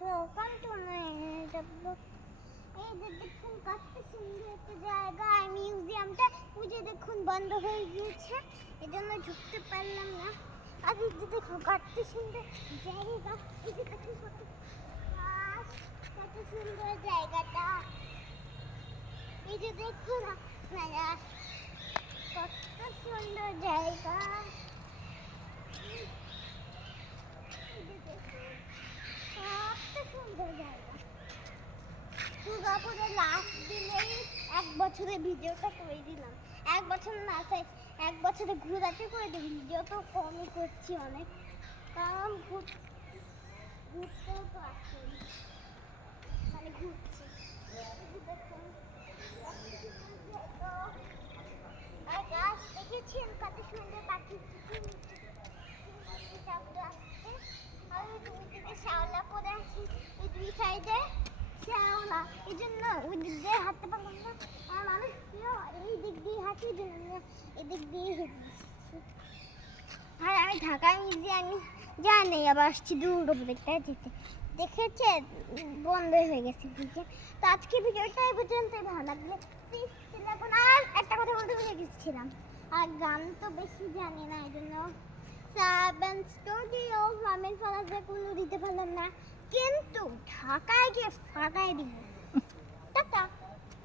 ওখান তো এই যে দেখুন কত সুন্দর একটা জায়গা, মিউজিয়ামটা ওই যে দেখুন বন্ধ হয়ে গিয়েছে, এজন্য ঢুকতে পারলাম না। আর এই যে দেখুন কত সুন্দর জায়গা, এই যে দেখুন কত সুন্দর জায়গাটা, এই যে দেখুন আপনারা কত সুন্দর জায়গা, এই যে দেখুন কত সুন্দর জায়গা। দুর্গাপুরের লাস্ট দিনেই 1 বছরের ভিডিওটা করে দিলাম, 1 বছর না চাই 1 বছরে ঘোরাতে করে দিই, ভিডিও তো কমই করছি অনেক, কারণ ঘুরতেও তো আসছি, মানে ঘুরছি। আর গাছ দেখেছেন কত সুন্দর পাখি আসছে, আর ওই দুই দিকে শ্যাওলা পড়ে আছে, এই দুই সাইডে শ্যাওলা, এই জন্য ওই দিক দিয়ে হাঁটতে পারলাম না, আর মানুষ এই দিক দিয়ে হাঁটি, এই জন্য এদিক দিয়ে হেঁটেছি। আর আমি ঢাকা মিউজিয়ামে জানি আবার আসছি দুর্গাপুরটা যেতে, দেখেছে বন্ধ হয়ে গেছে ভিডিও। তো আজকে ভিডিওটা এই পর্যন্তই, ভালো লাগলে প্লিজ এখন। আর একটা কথা বলতে ভুলে গেছিলাম, আর গান তো বেশি জানি না, এই জন্য সাবেন স্টুডিও গ্রামের ফলাফল কোনো দিতে পারলাম না, কিন্তু ঢাকায় গিয়ে ফাটাই দিব। টাটা।